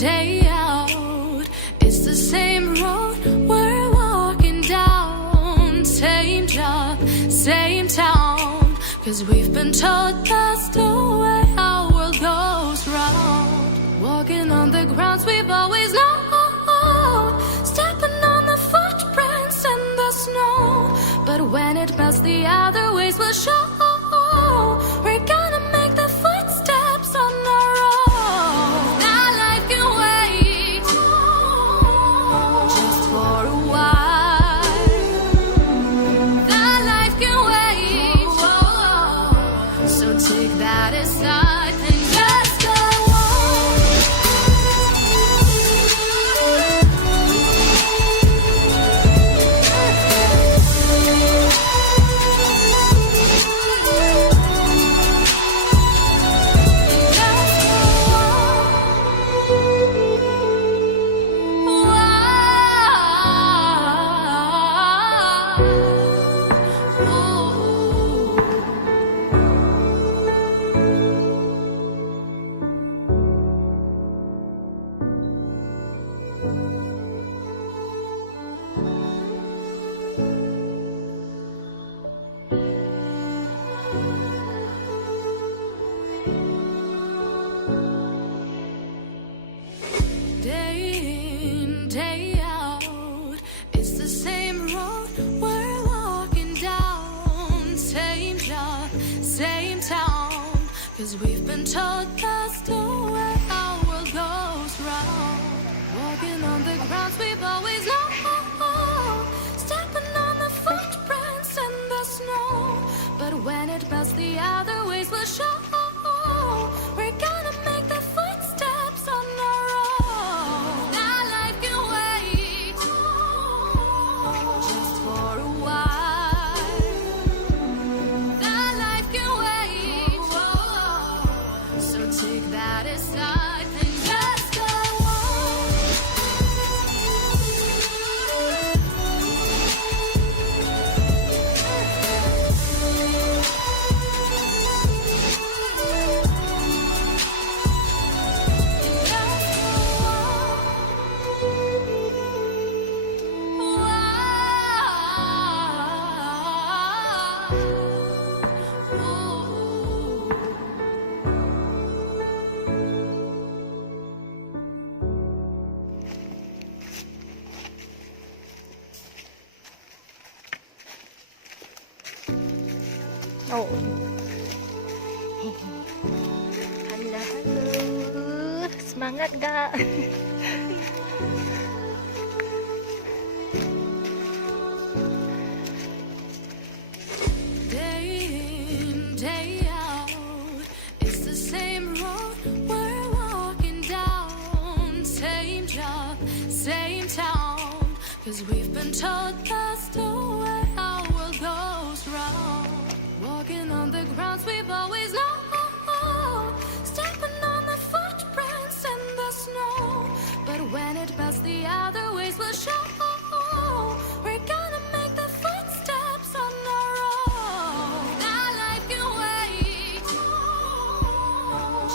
day out. It's the same road we're walking down. Same job, same town. 'Cause we've been told that's the way our world goes round. Walking on the grounds we've always known. Stepping on the footprints in the snow. But when it melts, the other ways will show. We're gonna make the footsteps on our own. Now life can wait, just for a while. That life can wait, so take that aside and just go on. Day in, day out, it's the same road we're walking down. Same job, same town. 'Cause we've been told that's the way our world goes round. Walking on the grounds we've always known. Stepping on the footprints in the snow. But when it melts, the other ways will show. We're gonna make the footsteps on our own. Now life can wait, just for a while. That life can wait, so take that aside and just go on. Oh. Halo, halo. Semangat gak? Day in, day out, it's the same road we're walking down. Same job, same town. 'Cause we've been told that's the way our world goes round. Walking on the grounds we've always known. Stepping on the footprints in the snow. But when it melts, the other ways will show. We're gonna make the footsteps on our own. Now life can wait,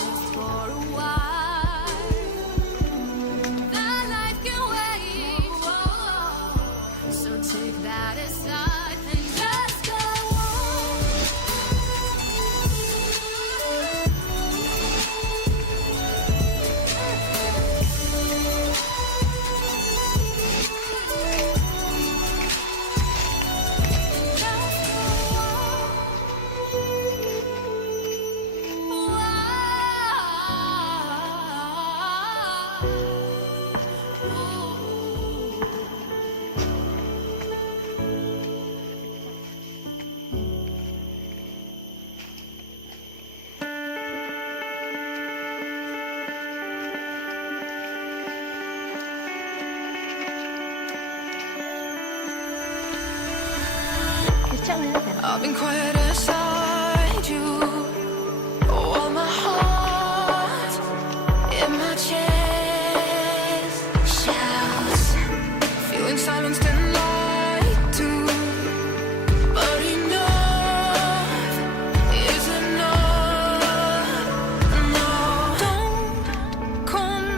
just for a while. That life can wait, so take that aside and just go on. I've been quiet inside you. All my heart in my chest shouts, feeling silenced and lied to. But enough is enough. No, don't come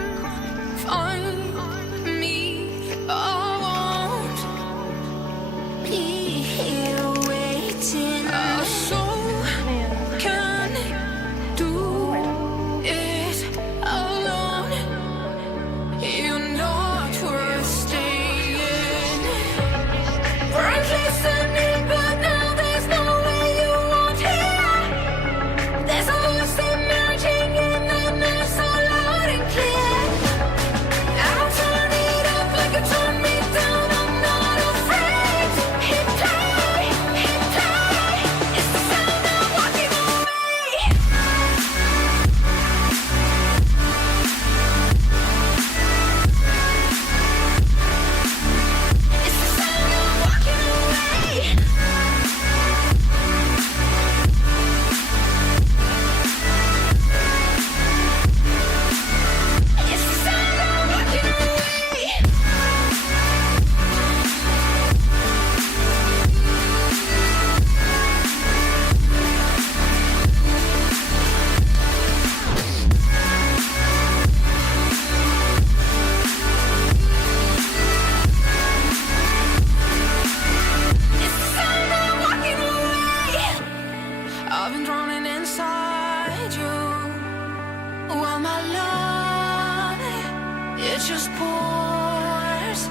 it just pours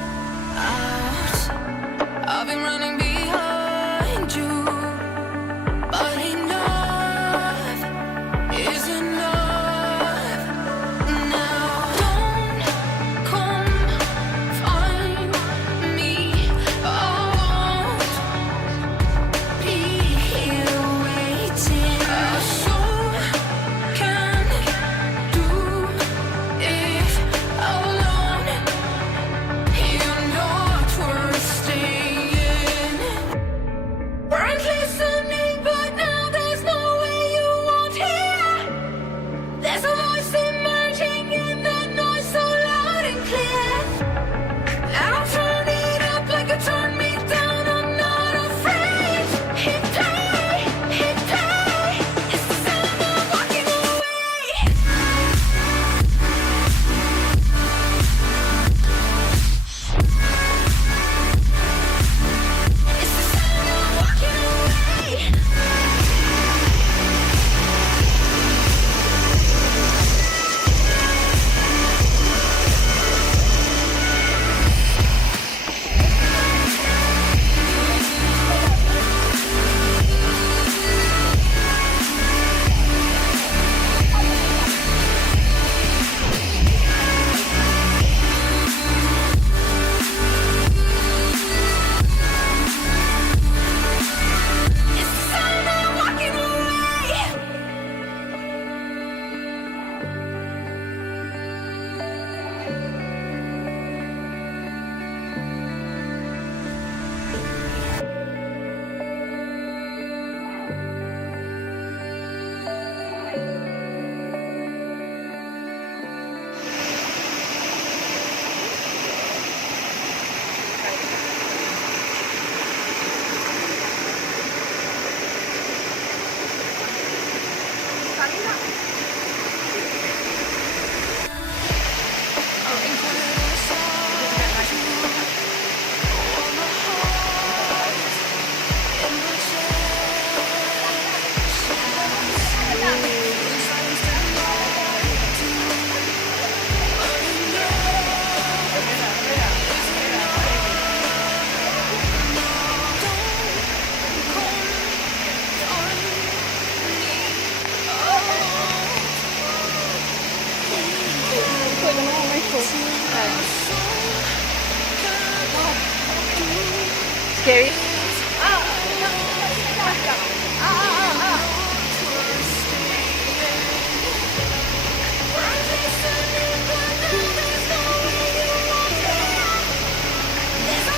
out. I've been running behind you, but enough is enough now. Don't come find me. I won't be here waiting. So can do it alone. You're not worth staying. Weren't listening, but now there's no way you won't hear. There's a voice emerging in the noise so loud and clear. I'll turn it up like you turn me down. I'm not afraid. Hit play, hit play. It's the sound of walking away. It's the sound of walking away. It's the sound of walking away. Scary?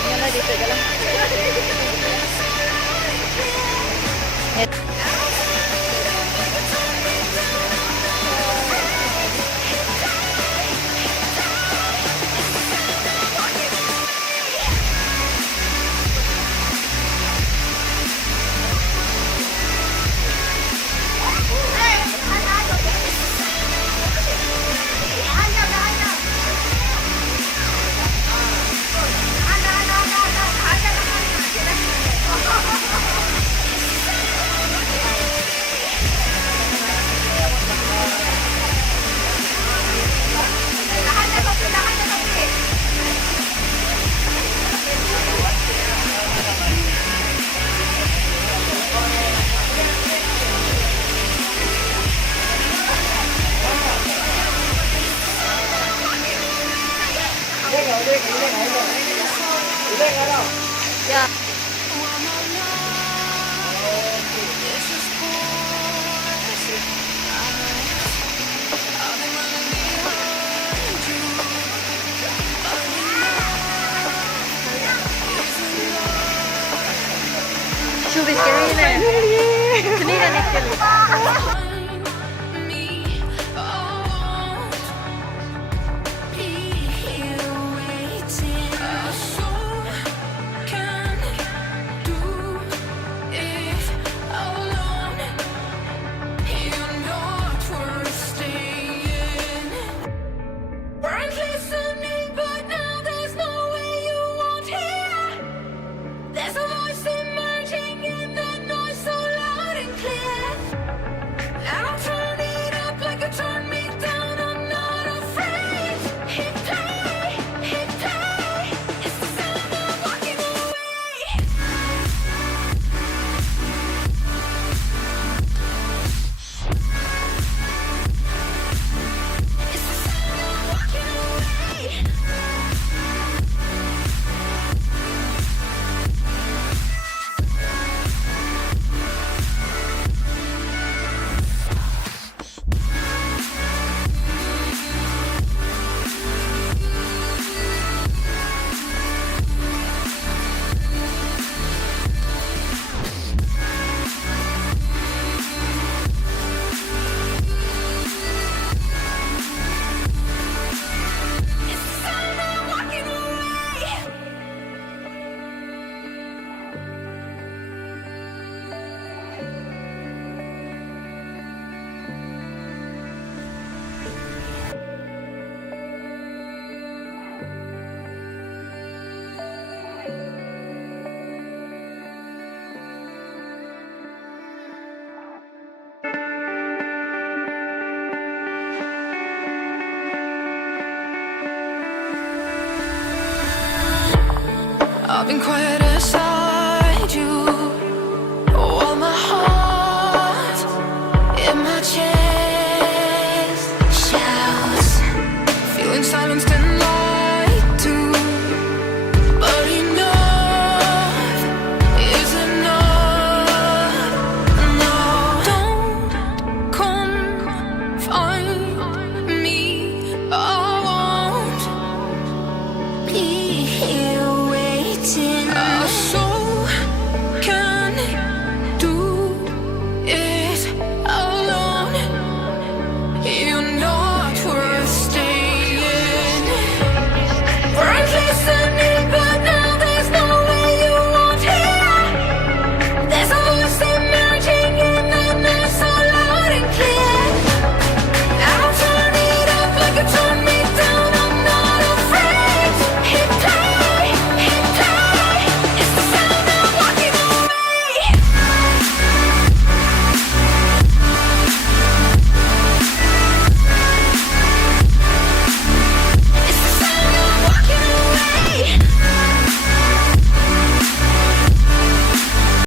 Yan na, dito ka lang. Yeah. She'll be scary na. Sumira na scary. There's a voice emerging in the noise so loud and clear. I've been quiet